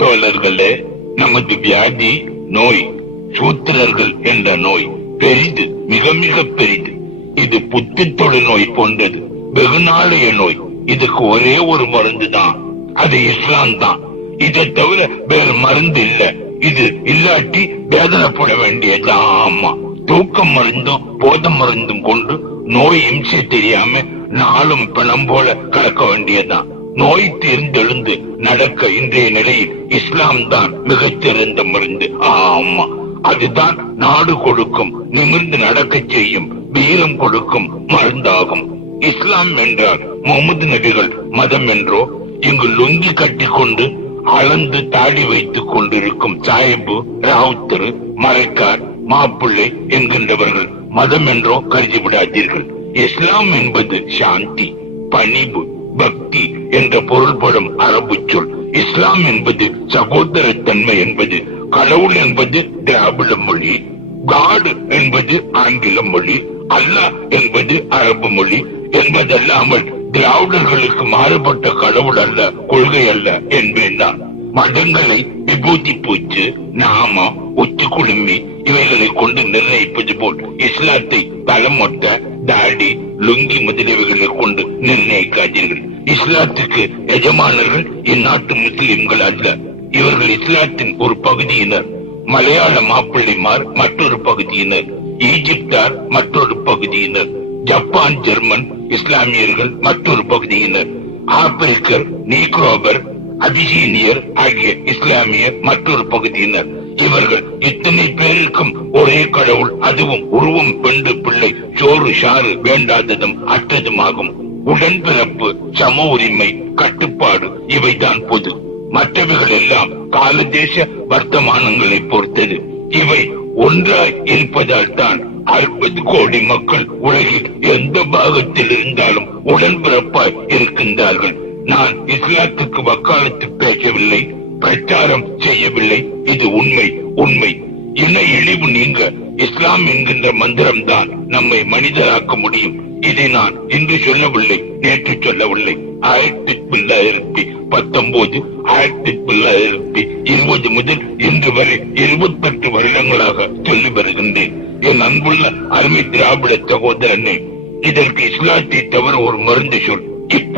தோழர்களே, நமது வியாதி நோய், சூத்திரர்கள் என்ற நோய் பெரிது, மிக மிக பெரிது. இது புத்தி தொழுநோய் போன்றது, வெகு நாளைய நோய். இதுக்கு ஒரே ஒரு மருந்து தான், அது இஸ்லாம் தான். இதை தவிர வேறு மருந்து இல்ல. இது இல்லாட்டி வேதனைப்பட வேண்டியதான். ஆமா, தூக்கம் மருந்தும் போத மருந்தும் கொண்டு நோய் இம்சை தெரியாம நாளும் பணம் போல கலக்க வேண்டியதான். நோய் தீர்ந்தெழுந்து நடக்க இன்றைய நிலையில் இஸ்லாம் தான் மிகச்சிறந்த மருந்து. ஆமா, அதுதான் நாடு கொடுக்கும், நிமிர்ந்து நடக்க செய்யும், வீரம் கொடுக்கும் மருந்தாகும். இஸ்லாம் என்றால் முகமது நபிகள் மதம் என்றோ, இங்கு லுங்கி கட்டி கொண்டு அளந்து தாடி வைத்துக் கொண்டிருக்கும் சாஹிபு, ராவுத்தரு, மரைக்கார், மாப்பிள்ளை என்கின்றவர்கள் மதம் என்றோ கருதி விடாதீர்கள். இஸ்லாம் என்பது சாந்தி, பணிவு, பக்தி என்ற பொருள்படும் அரபு சொல். இஸ்லாம் என்பது சகோதரத்தன்மை என்பது, கடவுள் என்பது திராவிட மொழி, காடு என்பது ஆங்கில மொழி, அல்லாஹ் என்பது அரபு மொழி என்பதல்லாமல் திராவிடர்களுக்கு மாறுபட்ட கடவுள் அல்ல, கொள்கை அல்ல என்பேன் தான். மதங்களை விபூதி பூச்சு, நாம, ஒத்து குழுமி இவைகளை கொண்டு நிர்ணயிப்பது போல் இஸ்லாத்தை தலமொட்ட, தாடி, லுங்கி முதலியவைகளை கொண்டு நிர்ணயிக்காதீர்கள். இஸ்லாத்துக்கு எஜமானர்கள் இந்நாட்டு முஸ்லிம்கள் அல்ல, இவர்கள் இஸ்லாத்தின் ஒரு பகுதியினர். மலையாள மாப்பிள்ளைமார் மற்றொரு பகுதியினர், ஈஜிப்தார் மற்றொரு பகுதியினர், ஜப்பான், ஜெர்மன் இஸ்லாமியர்கள் மற்றொரு பகுதியினர், ஆப்பிரிக்கர், நீக்ரோபர், அபிசீனியர் ஆகிய இஸ்லாமியர் மற்றொரு பகுதியினர். இவர்கள் இத்தனை பேருக்கும் ஒரே கடவுள், அதுவும் உருவம், பெண்டு, பிள்ளை, சோறு சாறு வேண்டாததும் அற்றதுமாகும். உடன்பிறப்பு, சம உரிமை, கட்டுப்பாடு இவைதான் பொது. மற்றவைகள் எல்லாம் காலதேச வர்த்தமானங்களை பொறுத்தது. இவை ஒன்றாய் இருப்பதால் தான் 60 கோடி மக்கள் உலகில் எந்த பாகத்தில் இருந்தாலும் உடன்பிறப்பாய் இருக்கின்றார்கள். நான் இஸ்லாத்துக்கு வக்காலத்து பேசவில்லை, பிரச்சாரம் செய்யவில்லை. இது உண்மை, உண்மை. இன இழிவு நீங்க இஸ்லாம் என்கின்ற மந்திரம் தான் நம்மை மனிதராக்க முடியும். இதை நான் இன்று சொல்லவில்லை, நேற்று சொல்லவில்லை. 1919, 1920 முதல் இன்று வரை 28 வருடங்களாக சொல்லி வருகின்றேன். என் அன்புள்ள அருமை திராவிட சகோதரனே, இதற்கு இஸ்லாத்தை தவிர ஒரு மருந்து சொல் இப்போ